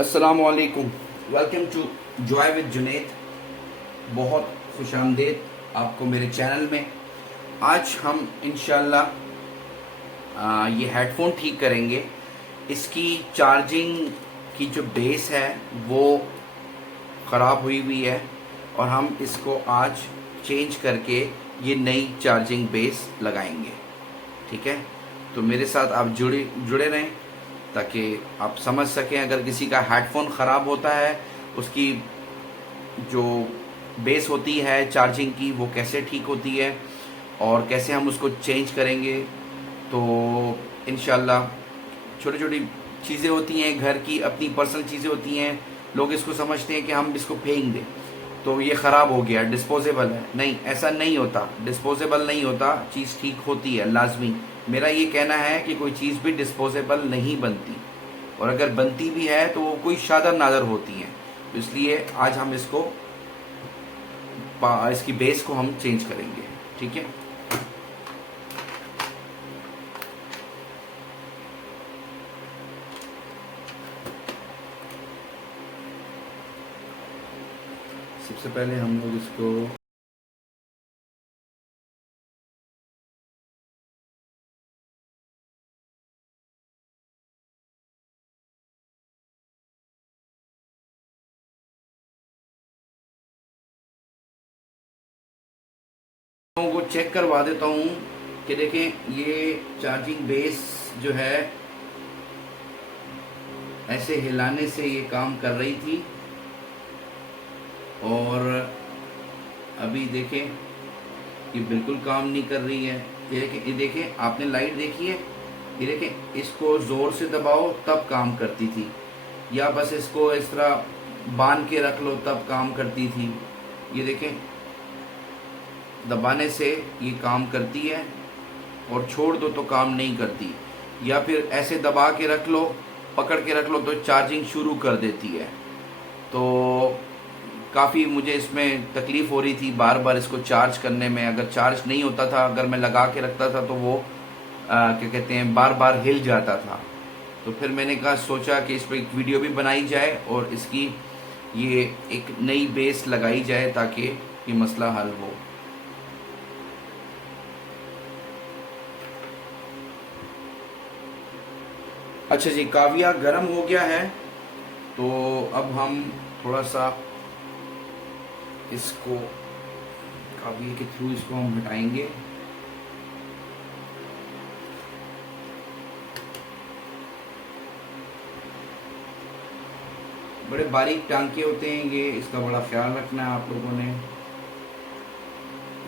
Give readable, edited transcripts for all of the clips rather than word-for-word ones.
अस्सलामुअलैकुम। Welcome to joy with Junaid. बहुत खुशामदीद आपको मेरे चैनल में। आज हम इंशाल्लाह ये हेडफोन ठीक करेंगे। इसकी चार्जिंग की जो बेस है वो ख़राब हुई हुई है और हम इसको आज चेंज करके ये नई चार्जिंग बेस लगाएंगे। ठीक है, तो मेरे साथ आप जुड़े जुड़े रहें ताकि आप समझ सकें। अगर किसी का हेडफोन ख़राब होता है, उसकी जो बेस होती है चार्जिंग की वो कैसे ठीक होती है और कैसे हम उसको चेंज करेंगे। तो इंशाल्लाह छोटी छोटी चीज़ें होती हैं, घर की अपनी पर्सनल चीज़ें होती हैं। लोग इसको समझते हैं कि हम इसको फेंक दें तो ये ख़राब हो गया, डिस्पोजेबल है। नहीं, ऐसा नहीं होता, डिस्पोजेबल नहीं होता, चीज़ ठीक होती है लाजमी। मेरा ये कहना है कि कोई चीज़ भी डिस्पोजेबल नहीं बनती, और अगर बनती भी है तो वो कोई शादर नादर होती हैं। तो इसलिए आज हम इसकी बेस को हम चेंज करेंगे। ठीक है, सबसे पहले हम लोग इसको को चेक करवा देता हूँ कि देखें ये चार्जिंग बेस जो है ऐसे हिलाने से ये काम कर रही थी, और अभी देखें ये बिल्कुल काम नहीं कर रही है। ये देखें, आपने लाइट देखी है, ये देखें, इसको ज़ोर से दबाओ तब काम करती थी, या बस इसको इस तरह बांध के रख लो तब काम करती थी। ये देखें, दबाने से ये काम करती है और छोड़ दो तो काम नहीं करती, या फिर ऐसे दबा के रख लो, पकड़ के रख लो तो चार्जिंग शुरू कर देती है। तो काफ़ी मुझे इसमें तकलीफ़ हो रही थी बार बार इसको चार्ज करने में। अगर चार्ज नहीं होता था, अगर मैं लगा के रखता था तो वो क्या कहते हैं, बार बार हिल जाता था। तो फिर मैंने कहा, सोचा कि इस पर एक वीडियो भी बनाई जाए और इसकी ये एक नई बेस लगाई जाए ताकि ये मसला हल हो। अच्छा जी, काविया गर्म हो गया है, तो अब हम थोड़ा सा इसको काविये के थ्रू इसको हम हटाएंगे। बड़े बारीक टांके होते हैं ये, इसका बड़ा ख्याल रखना है आप लोगों ने।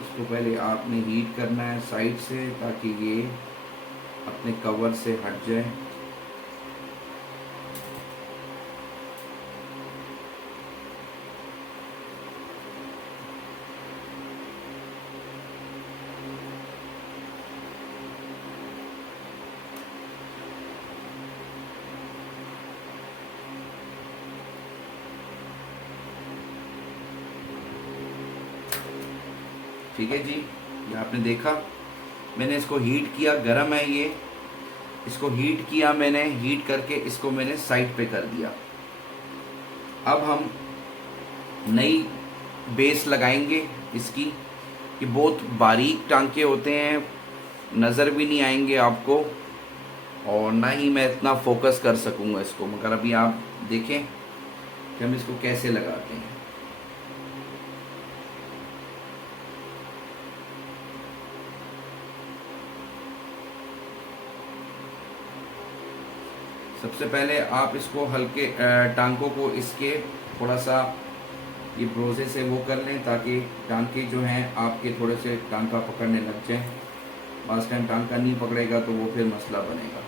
इसको पहले आपने हीट करना है साइड से ताकि ये अपने कवर से हट जाए। ठीक है जी, ये आपने देखा, मैंने इसको हीट किया, गर्म है ये। इसको हीट किया मैंने, हीट करके इसको मैंने साइड पे कर दिया। अब हम नई बेस लगाएंगे इसकी। ये बहुत बारीक टांके होते हैं, नज़र भी नहीं आएंगे आपको, और ना ही मैं इतना फोकस कर सकूंगा इसको। मगर अभी आप देखें कि हम इसको कैसे लगाते हैं। सबसे पहले आप इसको हल्के टांकों को इसके थोड़ा सा ये ब्रोजे से वो कर लें ताकि टांके जो हैं आपके थोड़े से टांका पकड़ने लग जाएं। बास टाइम टांका नहीं पकड़ेगा तो वो फिर मसला बनेगा।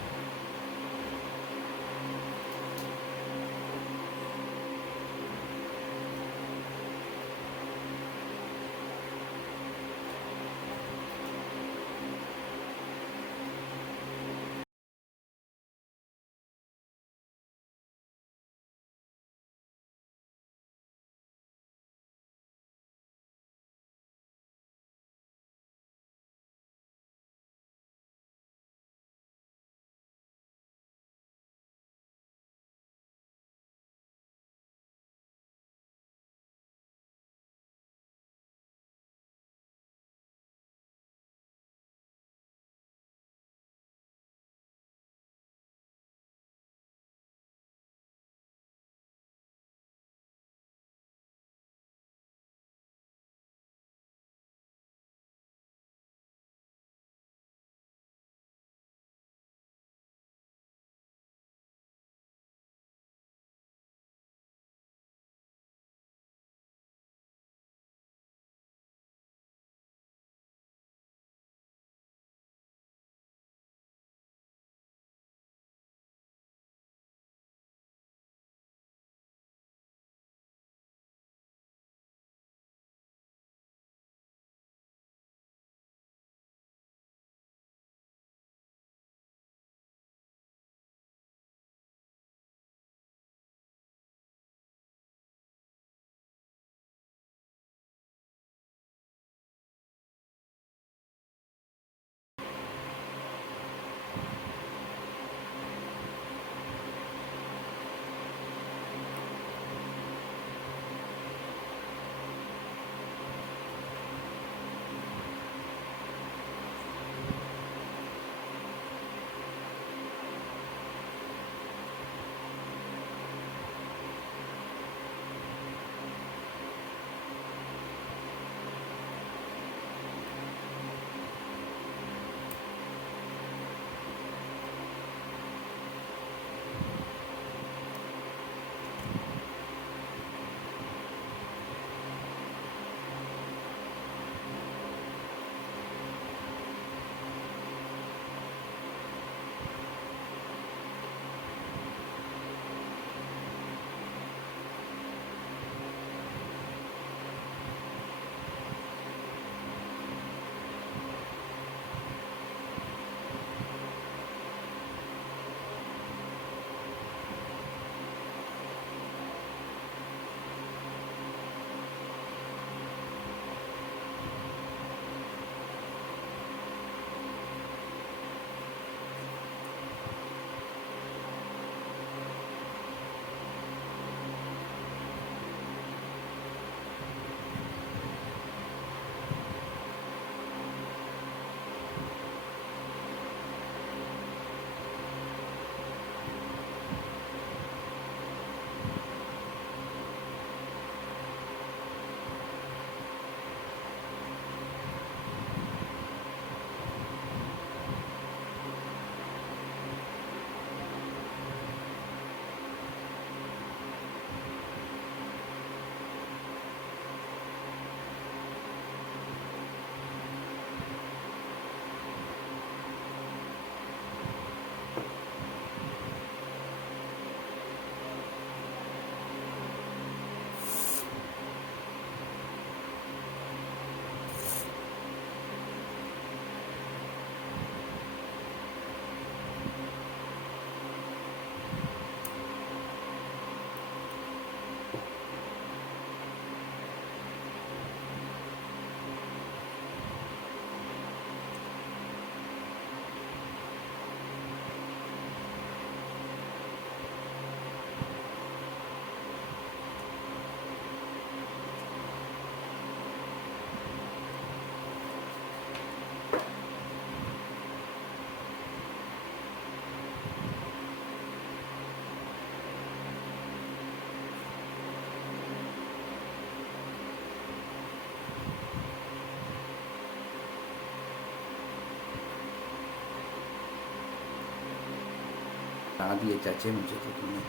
उठा दिए चाचे मुझे तो तुमने।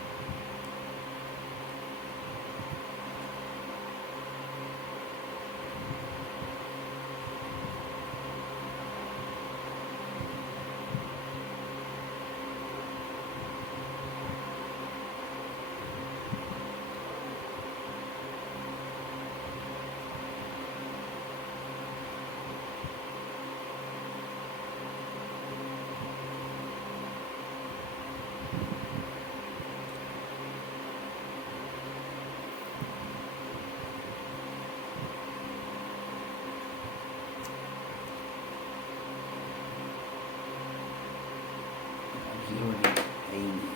ये वाली है ही नहीं।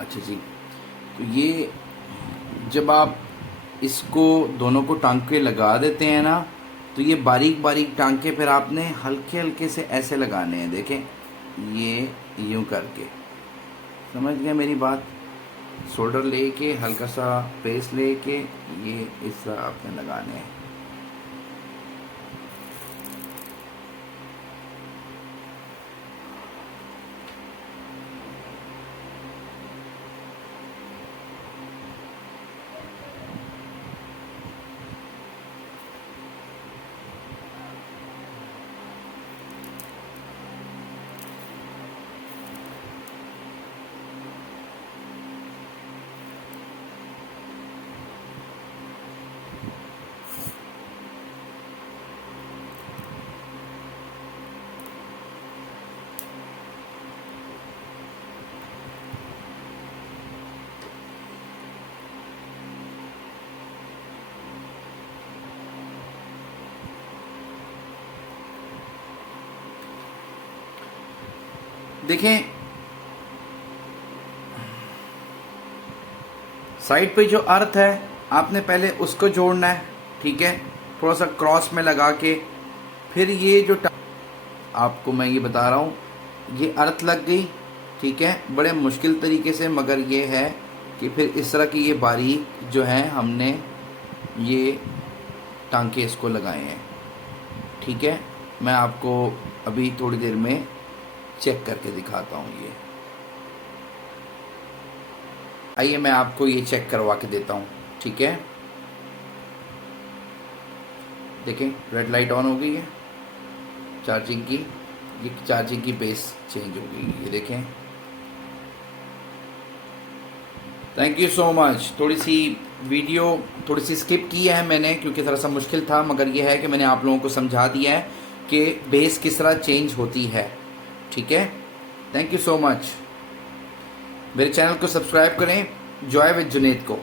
अच्छा जी, तो ये जब आप इसको दोनों को टांके लगा देते हैं ना, तो ये बारीक बारीक टांके फिर आपने हल्के हल्के से ऐसे लगाने हैं। देखें, ये यूं करके, समझ गए मेरी बात? सोल्डर लेके हल्का सा पेस्ट लेके ये इस तरह आपने लगाने हैं। देखें, साइड पे जो अर्थ है आपने पहले उसको जोड़ना है, ठीक है, थोड़ा सा क्रॉस में लगा के। फिर ये जो आपको मैं ये बता रहा हूँ, ये अर्थ लग गई, ठीक है, बड़े मुश्किल तरीके से, मगर ये है कि फिर इस तरह की ये बारीक जो है हमने ये टांके इसको लगाए हैं, ठीक है। मैं आपको अभी थोड़ी देर में चेक करके दिखाता हूँ। ये आइए मैं आपको ये चेक करवा के देता हूँ, ठीक है। देखें, रेड लाइट ऑन हो गई है चार्जिंग की, ये चार्जिंग की बेस चेंज हो गई है, ये देखें। Thank you so much. थोड़ी सी वीडियो थोड़ी सी स्किप की है मैंने, क्योंकि थोड़ा सा मुश्किल था, मगर ये है कि मैंने आप लोगों को समझा दिया है कि बेस किस तरह चेंज होती है, ठीक है। Thank you so much. मेरे चैनल को सब्सक्राइब करें, जॉय विद जुनैद को।